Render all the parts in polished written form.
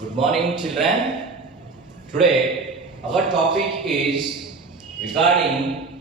Good morning, children. Today, our topic is regarding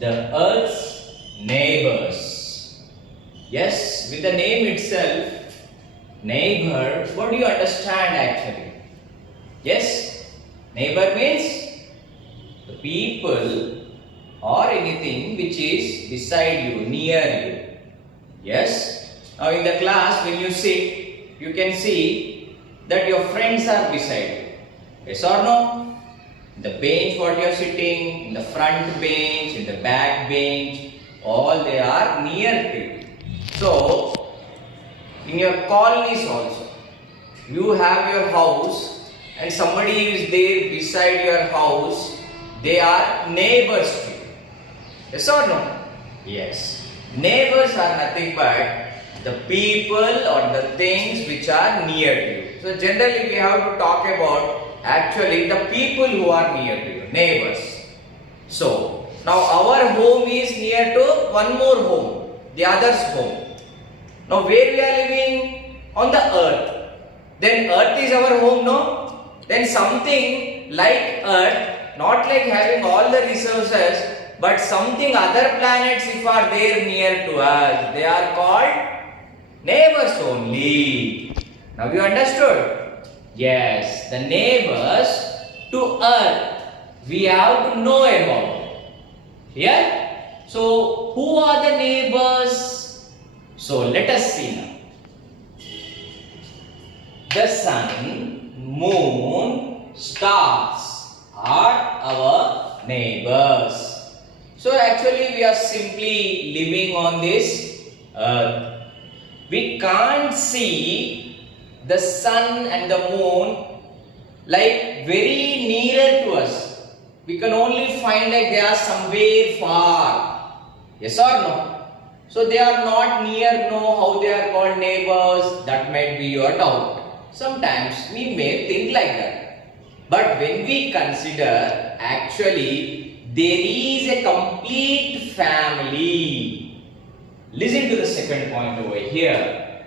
the Earth's neighbors. Yes, with the name itself, neighbor, what do you understand actually? Yes, neighbor means the people or anything which is beside you, near you. Yes, now in the class when you sit, you can see that your friends are beside you. Yes or no? In the bench what you are sitting, in the front bench, in the back bench, all they are near to you. So, in your colonies also, you have your house and somebody is there beside your house, they are neighbors to you. Yes or no? Yes. Neighbors are nothing but the people or the things which are near to you. So generally we have to talk about actually the people who are near to you, neighbors. So now our home is near to one more home, the other's home. Now where we are living? On the earth. Then earth is our home, no? Then something like earth, not like having all the resources, but something other planets if are there near to us, they are called neighbors only. Now you understood? Yes, the neighbors to earth we have to know about. Yeah? So who are the neighbors? So let us see now. The sun, moon, stars are our neighbors. So actually we are simply living on this earth. We can't see the sun and the moon like very nearer to us. We can only find like they are somewhere far. Yes or no? So they are not near, no, how they are called neighbors, that might be your doubt. Sometimes we may think like that. But when we consider actually there is a complete family. Listen to the second point over here.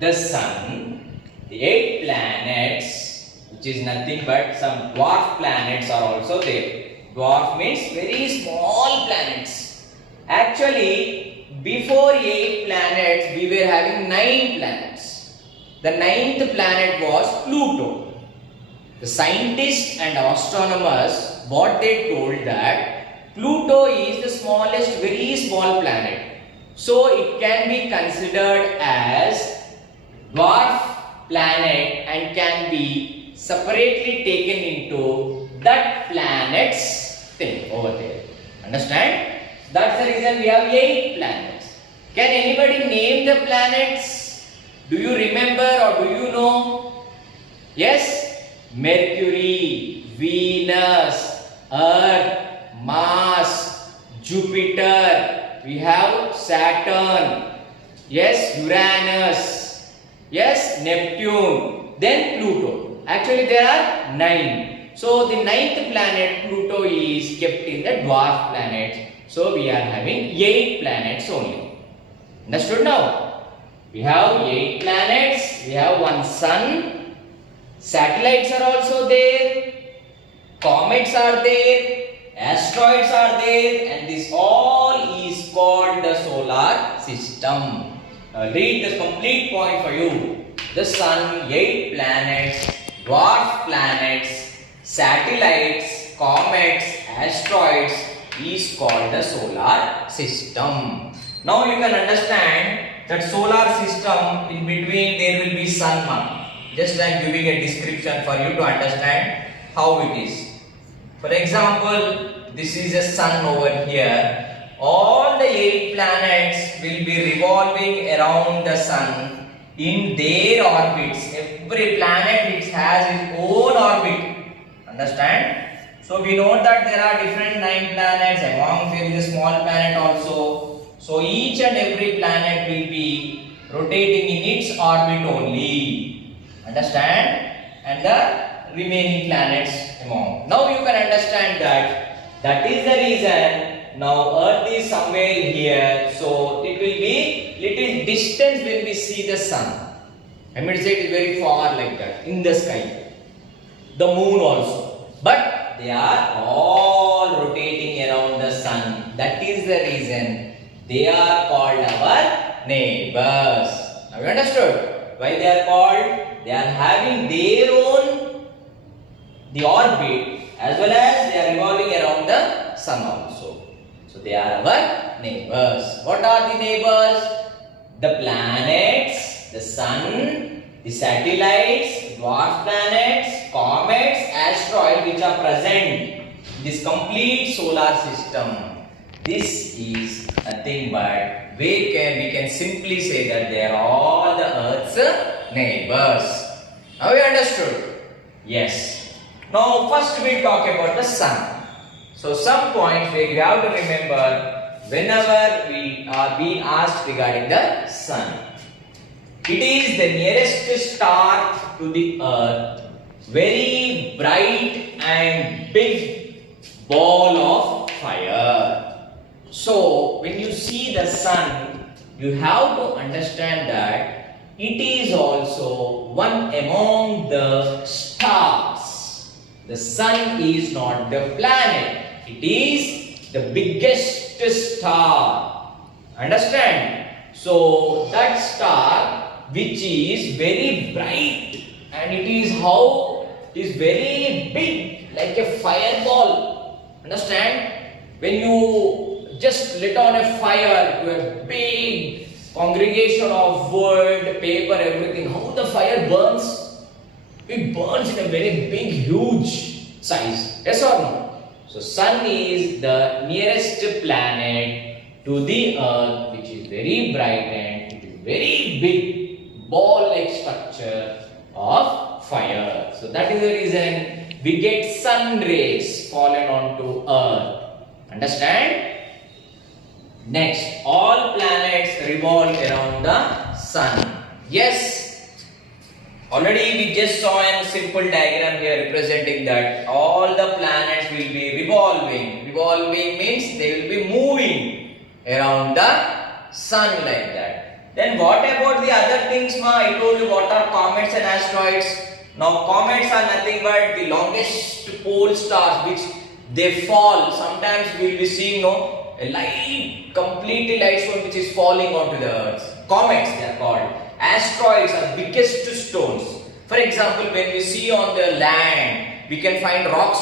The sun, the 8 planets, which is nothing but some dwarf planets are also there. Dwarf means very small planets. Actually, before 8 planets, we were having 9 planets. The 9th planet was Pluto. The scientists and astronomers, what they told that Pluto is the smallest, very small planet. So it can be considered as dwarf planet and can be separately taken into that planet's thing over there. Understand? That's the reason we have 8 planets. Can anybody name the planets? Do you remember or do you know? Yes? Mercury, Venus, Earth, Mars, Jupiter. We have Saturn, yes, Uranus, yes, Neptune, then Pluto. Actually, there are 9. So, the 9th planet, Pluto, is kept in the dwarf planet. So, we are having 8 planets only. Understood now? We have 8 planets, we have one sun, satellites are also there, comets are there, asteroids are there, and this all is called the solar system. Read the complete point for you. The sun, 8 planets, dwarf planets, satellites, comets, asteroids is called the solar system. Now you can understand that solar system, in between there will be sun mark. Just I am giving a description for you to understand how it is. For example, this is a sun over here. All the 8 planets will be revolving around the sun in their orbits. Every planet it has its own orbit. Understand? So we know that there are different 9 planets. Among there is a small planet also. So each and every planet will be rotating in its orbit only. Understand? And the remaining planets among. Now you can understand that is the reason now Earth is somewhere here, so it will be little distance when we see the sun. I mean to say it is very far like that in the sky. The moon also. But they are all rotating around the sun. That is the reason they are called our neighbors. Have you understood why they are called? They are having their own the orbit as well as they are revolving around the sun also. So they are our neighbors. What are the neighbors? The planets, the sun, the satellites, dwarf planets, comets, asteroids which are present in this complete solar system. This is nothing but we can simply say that they are all the Earth's neighbors. Now we understood? Yes. Now first we talk about the sun. So some points where you have to remember whenever we are being asked regarding the sun. It is the nearest star to the earth, very bright and big ball of fire. So when you see the sun, you have to understand that it is also one among the stars. The sun is not the planet. It is the biggest star. Understand? So that star which is very bright and it is very big like a fireball. Understand? When you just lit on a fire to a big congregation of wood, paper, everything, how the fire burns? It burns in a very big, huge size. Yes or no? So sun is the nearest planet to the earth, which is very bright and it is very big ball-like structure of fire. So that is the reason we get sun rays fallen onto earth. Understand? Next, all planets revolve around the sun. Yes. Already we just saw a simple diagram here representing that all the planets will be revolving. Revolving means they will be moving around the sun like that. Then what about the other things, ma? I told you what are comets and asteroids. Now comets are nothing but the longest pole stars which they fall. Sometimes we will be seeing a light, completely light stone which is falling onto the earth. Comets they are called. Asteroids are biggest stones. For example, when we see on the land, we can find rocks,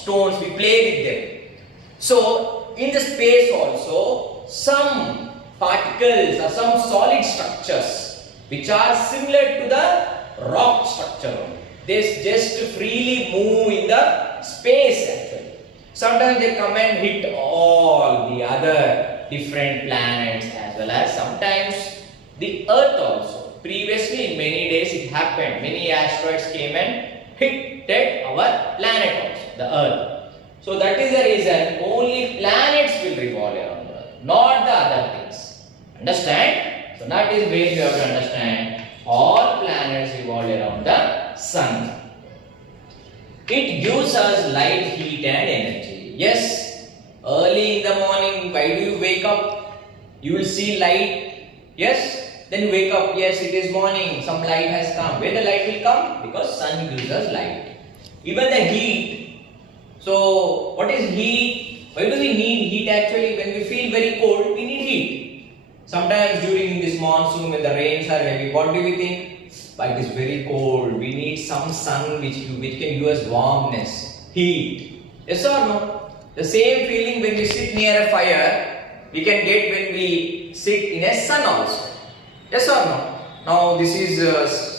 stones, we play with them. So, in the space also, some particles or some solid structures which are similar to the rock structure. They just freely move in the space actually. Sometimes they come and hit all the other different planets as well as sometimes the earth also. Previously in many days it happened. Many asteroids came and hit our planet also, the earth. So that is the reason only planets will revolve around the earth, not the other things. Understand? So that is where you have to understand. All planets revolve around the sun. It gives us light, heat and energy. Yes, early in the morning, why do you wake up? You will see light. Yes. Then you wake up, yes, it is morning, some light has come. Where the light will come? Because sun gives us light. Even the heat. So, what is heat? Why do we need heat actually? When we feel very cold, we need heat. Sometimes during this monsoon, when the rains are heavy, what do we think? But it is very cold. We need some sun which can give us warmness, heat. Yes or no? The same feeling when we sit near a fire, we can get when we sit in a sun also. Yes or no? Now this is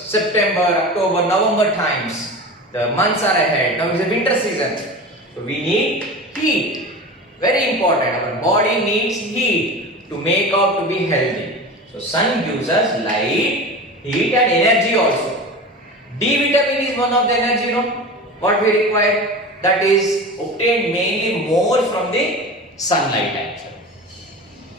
September, October, November times. The months are ahead. Now it is a winter season. So we need heat. Very important. Our body needs heat to make out to be healthy. So sun gives us light, heat and energy also. D vitamin is one of the energy, what we require. That is obtained mainly more from the sunlight actually.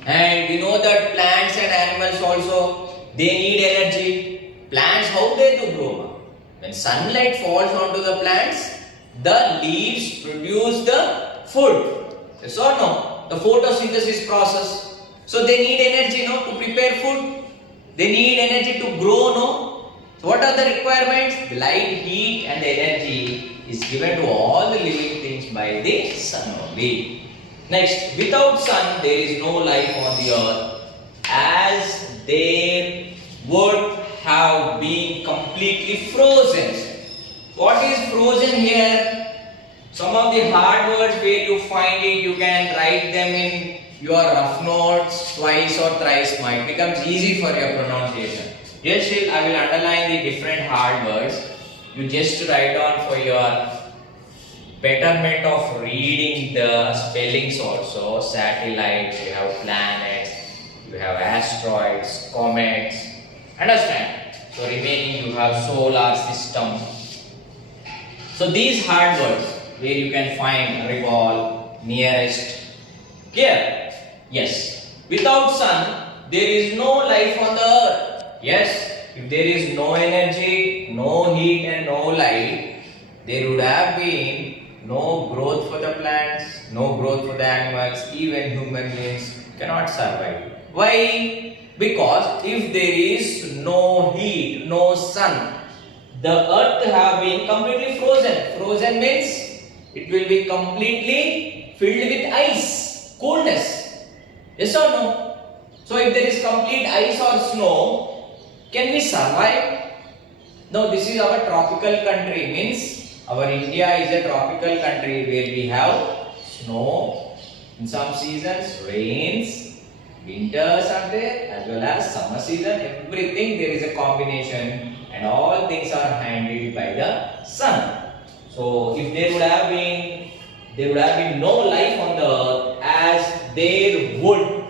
And we know that plants and animals also, they need energy. Plants, how they do grow? When sunlight falls onto the plants, the leaves produce the food. Yes or no? The photosynthesis process. So they need energy, to prepare food. They need energy to grow, So what are the requirements? The light, heat and the energy is given to all the living things by the sun only. Next, without sun there is no life on the earth, as there would have been completely frozen. What is frozen here? Some of the hard words where you find it, you can write them in your rough notes twice or thrice. It becomes easy for your pronunciation. Just still, I will underline the different hard words. You just write down for your betterment of reading the spellings also. Satellites, you have planets, you have asteroids, comets. Understand? So remaining you have solar system. So these hard words where you can find revolve, nearest. Clear? Yes. Without sun, there is no life on the earth. Yes. If there is no energy, no heat and no light, there would have been no growth for the plants, no growth for the animals, even human beings cannot survive. Why? Because if there is no heat, no sun, the earth have been completely frozen. Frozen means it will be completely filled with ice, coolness. Yes or no? So if there is complete ice or snow, can we survive? No, this is our tropical country, means our India is a tropical country where we have snow, in some seasons rains, winters are there as well as summer season, everything there is a combination and all things are handled by the sun. So if there would have been no life on the earth, as there would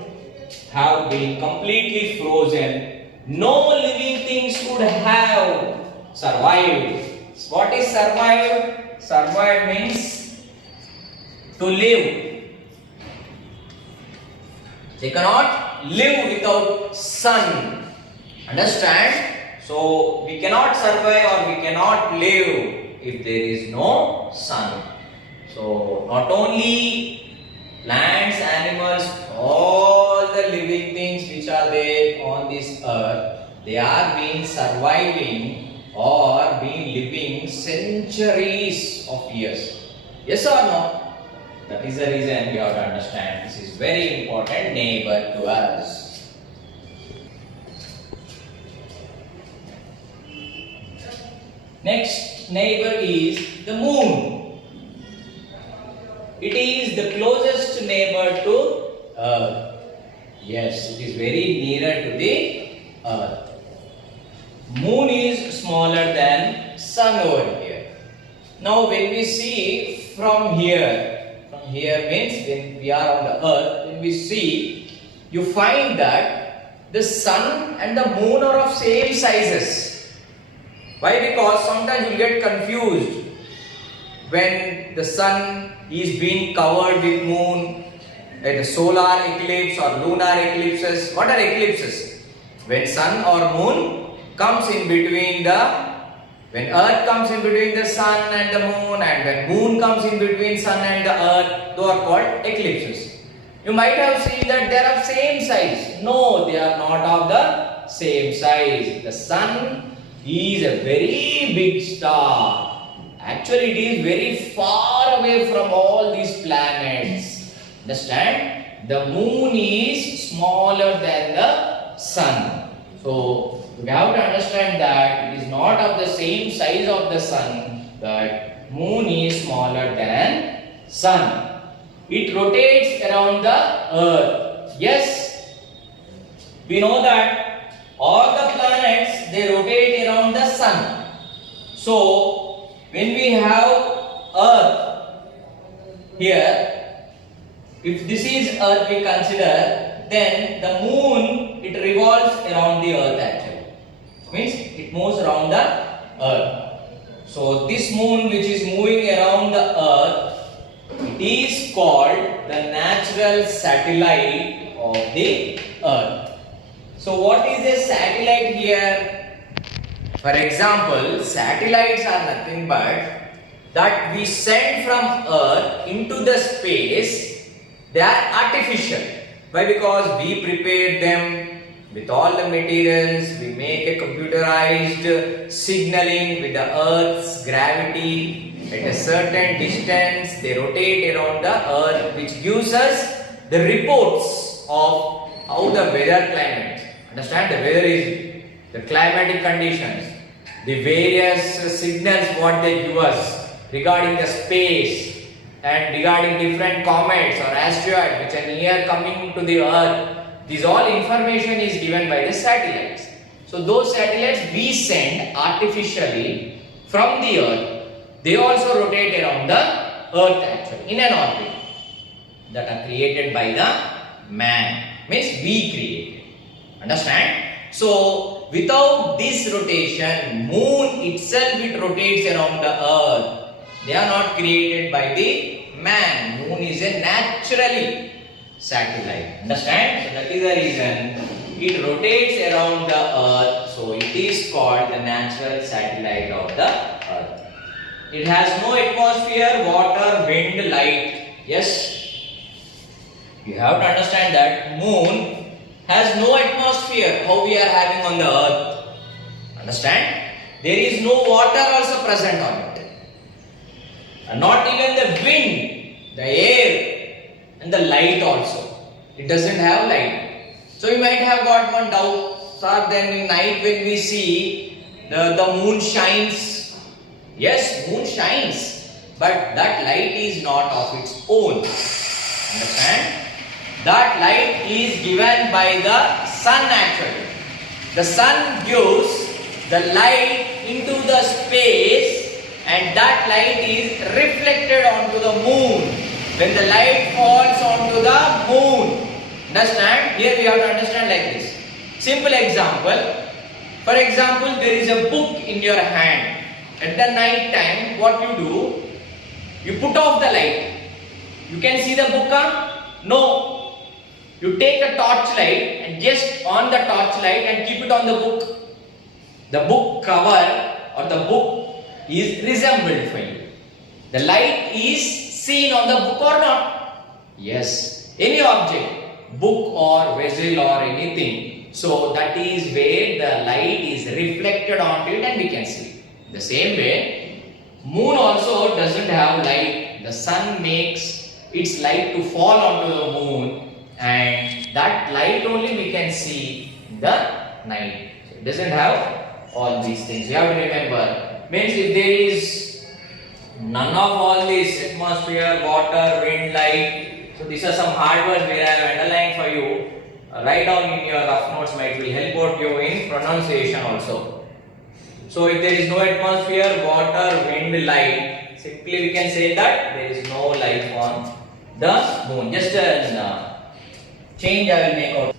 have been completely frozen, no living things could have survived. What is survived? Survived means to live. They cannot live without sun. Understand? So we cannot survive or we cannot live if there is no sun. So not only plants, animals, all the living things which are there on this earth, they are being surviving or being living centuries of years. Yes or no? That is the reason we have to understand this is very important neighbor to us. Next neighbor is the moon. It is the closest neighbor to earth. Yes, it is very nearer to the earth. Moon is smaller than sun over here. Now when we see from here means when we are on the earth, when we see, you find that the sun and the moon are of same sizes. Why? Because sometimes you get confused when the sun is being covered with moon, like the solar eclipse or lunar eclipses. What are eclipses? When sun or moon comes in between when earth comes in between the sun and the moon, and when moon comes in between sun and the earth, those are called eclipses. You might have seen that they are of same size. No, they are not of the same size. The sun is a very big star. Actually, it is very far away from all these planets. Understand? The moon is smaller than the sun. So we have to understand that it is not of the same size of the sun, but moon is smaller than sun. It rotates around the earth. Yes, we know that all the planets, they rotate around the sun. So when we have earth here, if this is earth we consider, then the moon, it revolves around the earth actually. Means it moves around the earth. So this moon which is moving around the earth, it is called the natural satellite of the earth. So what is a satellite here? For example, satellites are nothing but that we send from earth into the space. They are artificial. Why? Because we prepared them, with all the materials, we make a computerized signaling with the Earth's gravity. At a certain distance, they rotate around the Earth, which gives us the reports of how the weather climate. Understand? The weather is the climatic conditions, the various signals what they give us regarding the space and regarding different comets or asteroids which are near coming to the Earth. This all information is given by the satellites. So those satellites we send artificially from the Earth. They also rotate around the Earth actually in an orbit that are created by the man. Means we created. Understand? So without this rotation, moon itself it rotates around the Earth. They are not created by the man. Moon is a naturally satellite. Understand? So that is the reason it rotates around the Earth. So it is called the natural satellite of the Earth. It has no atmosphere, water, wind, light. Yes. You have to understand that moon has no atmosphere, how we are having on the Earth. Understand? There is no water also present on it. And not even the wind, the air and the light also. It doesn't have light. So you might have got one doubt, sir, then in night when we see the moon shines. Yes, moon shines, but that light is not of its own. Understand? That light is given by the sun actually. The sun gives the light into the space and that light is reflected onto the moon. When the light falls onto the moon. Understand? Here we have to understand like this. Simple example. For example, there is a book in your hand. At the night time, what you do? You put off the light. You can see the book? No. You take a torchlight and just on the torchlight and keep it on the book. The book cover or the book is resembled for you. The light is seen on the book or not? Yes. Any object, book or vessel or anything. So that is where the light is reflected onto it and we can see. The same way, moon also doesn't have light. The sun makes its light to fall onto the moon and that light only we can see in the night. So it doesn't have all these things. You have to remember. Means if there is none of all this atmosphere, water, wind, light. So these are some hard words where I have underlined for you. Write down in your rough notes, might will help out you in pronunciation also. So if there is no atmosphere, water, wind, light, simply we can say that there is no life on the moon. Just a change I will make out.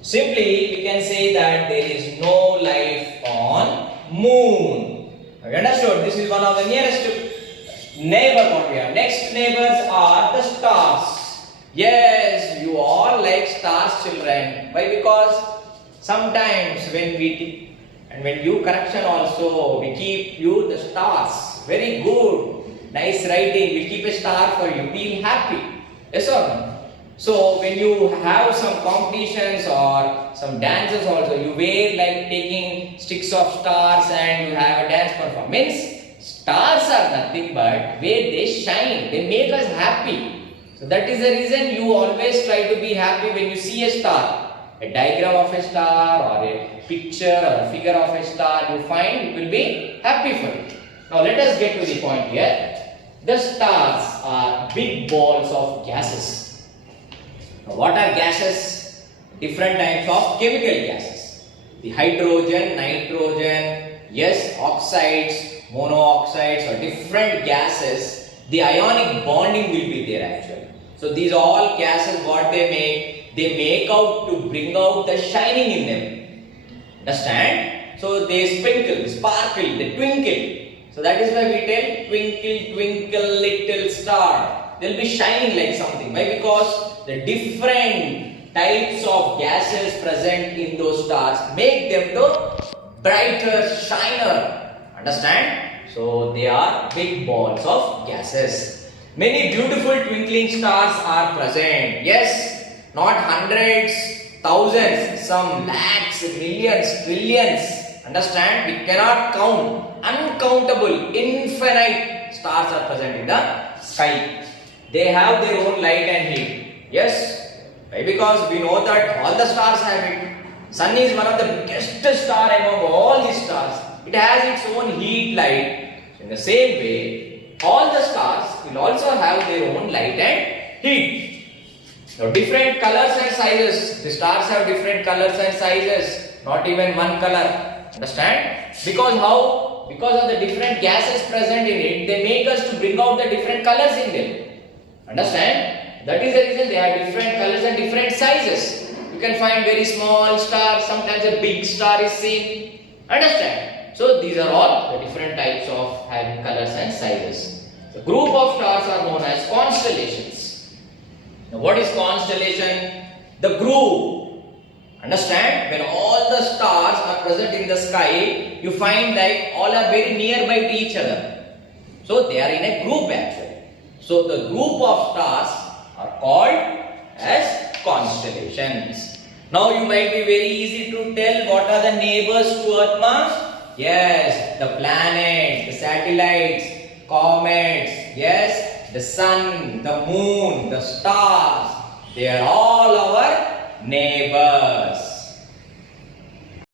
Simply we can say that there is no life on moon. Have you understood? This is one of the nearest neighbor what we have. Next neighbors are the stars. Yes, you all like stars, children. Why? Because sometimes when we and when you correction also, we keep you the stars. Very good. Nice writing. We keep a star for you. Feel happy. Yes or no? So when you have some competitions or some dances also, you wear like taking sticks of stars and you have a dance performance. Stars are nothing but where they shine. They make us happy. So that is the reason you always try to be happy when you see a star. A diagram of a star or a picture or a figure of a star you find, you will be happy for it. Now let us get to the point here. The stars are big balls of gases. Now what are gases? Different types of chemical gases. The hydrogen, nitrogen, yes, oxides, monooxides or different gases. The ionic bonding will be there actually. So these all gases what they make out to bring out the shining in them. Understand? So they sprinkle, they sparkle, they twinkle. So that is why we tell twinkle, twinkle, little star. They will be shining like something. Why? Because the different types of gases present in those stars make them the brighter, shiner. Understand? So they are big balls of gases. Many beautiful twinkling stars are present. Yes, not hundreds, thousands, some lakhs, millions, trillions. Understand? We cannot count. Uncountable, infinite stars are present in the sky. They have their own light and heat. Yes? Why? Because we know that all the stars have it. Sun is one of the biggest star among all these stars. It has its own heat, light. In the same way, all the stars will also have their own light and heat. Now, different colors and sizes. The stars have different colors and sizes. Not even one color. Understand? Because how? Because of the different gases present in it, they make us to bring out the different colors in them. Understand? That is the reason they have different colors and different sizes. You can find very small stars, sometimes a big star is seen. Understand? So these are all the different types of having colors and sizes. The group of stars are known as constellations. Now what is constellation? The group. Understand? When all the stars are present in the sky, you find like all are very nearby to each other. So they are in a group actually. So the group of stars are called as constellations. Now you might be very easy to tell what are the neighbors to Earth mass. Yes, the planets, the satellites, comets, yes, the sun, the moon, the stars. They are all our neighbors.